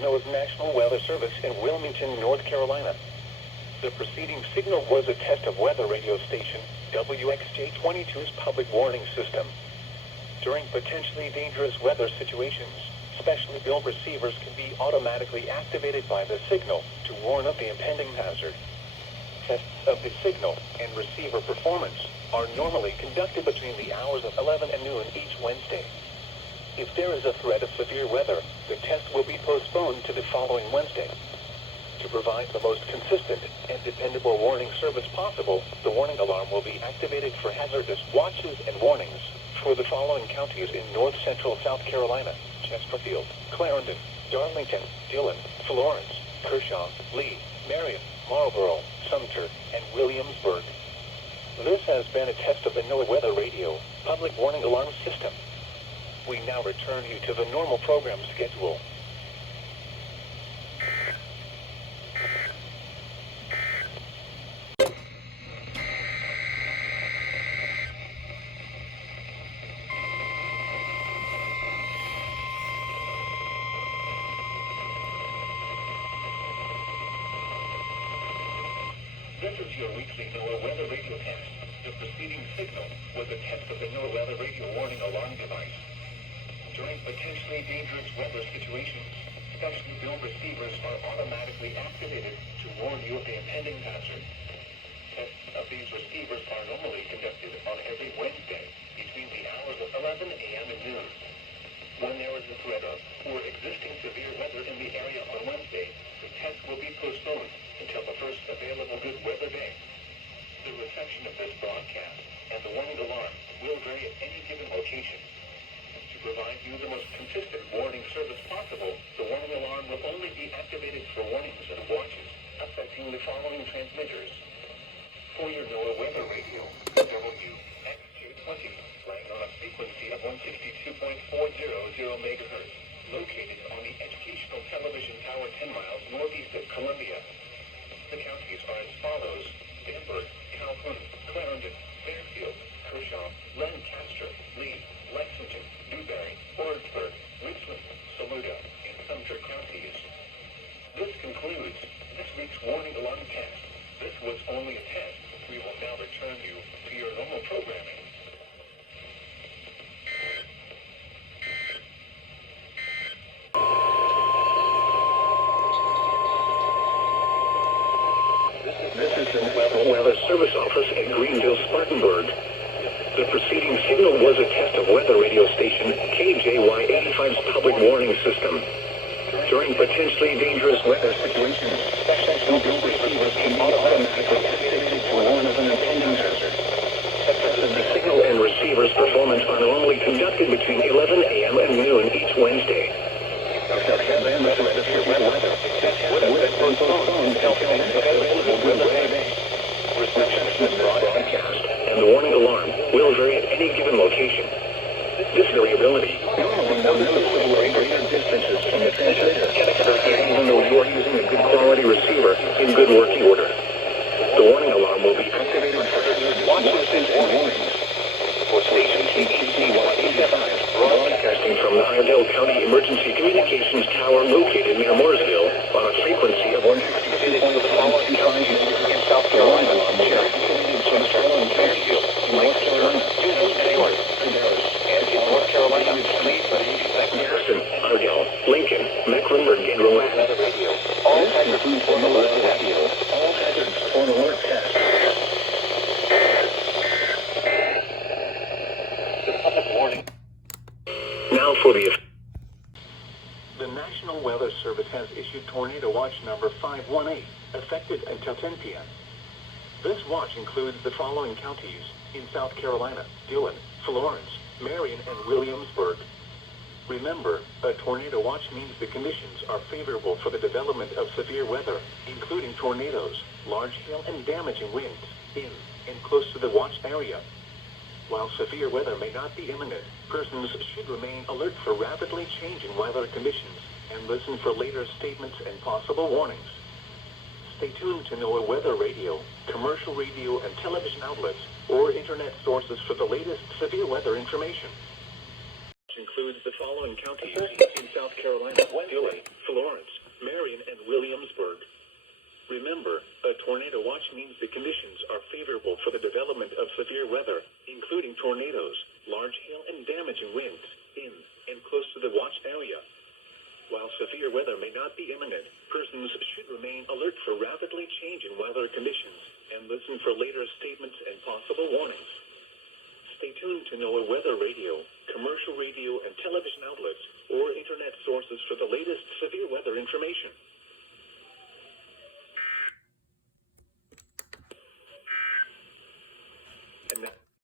NOAA's National Weather Service in Wilmington, North Carolina. The preceding signal was a test of weather radio station WXJ-22's public warning system. During potentially dangerous weather situations, specially built receivers can be automatically activated by the signal to warn of the impending hazard. Tests of the signal and receiver performance are normally conducted between the hours of 11 and noon each Wednesday. If there is a threat of severe weather, the test will be postponed to the following Wednesday. To provide the most consistent and dependable warning service possible, the warning alarm will be activated for hazardous watches and warnings for the following counties in north-central South Carolina: Chesterfield, Clarendon, Darlington, Dillon, Florence, Kershaw, Lee, Marion, Marlborough, Sumter, and Williamsburg. This has been a test of the NOAA Weather Radio Public Warning Alarm System. We now return you to the normal program schedule. This is your weekly NOAA Weather Radio test. The preceding signal was a test of the NOAA Weather Radio warning alarm device. During potentially dangerous weather situations, specially built receivers are automatically activated to warn you of the impending hazard. Tests of these receivers are normally conducted on every Wednesday between the hours of 11 a.m. and noon. When there is a threat of or existing severe weather in the area on Wednesday, the test will be postponed until the first available good weather day. The reception of this broadcast and the warning alarm will vary at any given location. To provide you the most consistent warning service possible, the warning alarm will only be activated for warnings and watches affecting the following transmitters. For your NOAA Weather Radio, WXJ-20, flying on a frequency of 162.400 MHz, located on the Educational Television Tower 10 miles northeast of Columbia. The counties are as follows: Denver, Calhoun, Clarendon, Fairfield, Kershaw, Lancaster, Lee, Lexington, Newberry, Orangeburg, Richland, Saluda, and Sumter counties. This concludes this week's warning alarm test. This was only a test. We will now return you to your normal programming. This is the Weather Service Office in Greenville, Spartanburg. The preceding signal was a test of weather radio station KJY-85's public warning system. During potentially dangerous weather situations, special built receivers can be automatically activated to warn of an impending hazard. Tests of the signal and receiver's performance are normally conducted between 11 a.m. and noon each Wednesday. If there has been a threat of severe weather, the test would have been postponed until the next available weather day. Reception of this broadcast and the warning alarm will vary at any given location. This variability normally noticeable at greater distances from the transmitter can occur even though you are using a good quality receiver in good working order. The warning alarm will be activated for watches and warnings. For station KJY-85, broadcasting from the Iredell County Emergency Communications Tower located near Mooresville on a frequency of 162 of the following counties in South Carolina, Cherokee, Charlotte, Fairfield, North Carolina, New York, and in North Carolina, Harrison, Iredell, Lincoln, Mecklenburg, and Rowan. All hazards on the weather radio. All hazards on alert test. The public warning. Now for the National Weather Service has issued Tornado Watch number 518, effective until 10 p.m. This watch includes the following counties in South Carolina: Dillon, Florence, Marion, and Williamsburg. Remember, a tornado watch means the conditions are favorable for the development of severe weather, including tornadoes, large hail, and damaging winds in and close to the watch area. While severe weather may not be imminent, persons should remain alert for rapidly changing weather conditions and listen for later statements and possible warnings. Stay tuned to NOAA Weather Radio, commercial radio and television outlets, or internet sources for the latest severe weather information. Which includes the following counties in South Carolina: Dillon, Florence, means the conditions are favorable for the development of severe weather, including tornadoes, large hail, and damaging winds in and close to the watched area. While severe weather may not be imminent, persons should remain alert for rapidly changing weather conditions and listen for later statements and possible warnings. Stay tuned to NOAA Weather Radio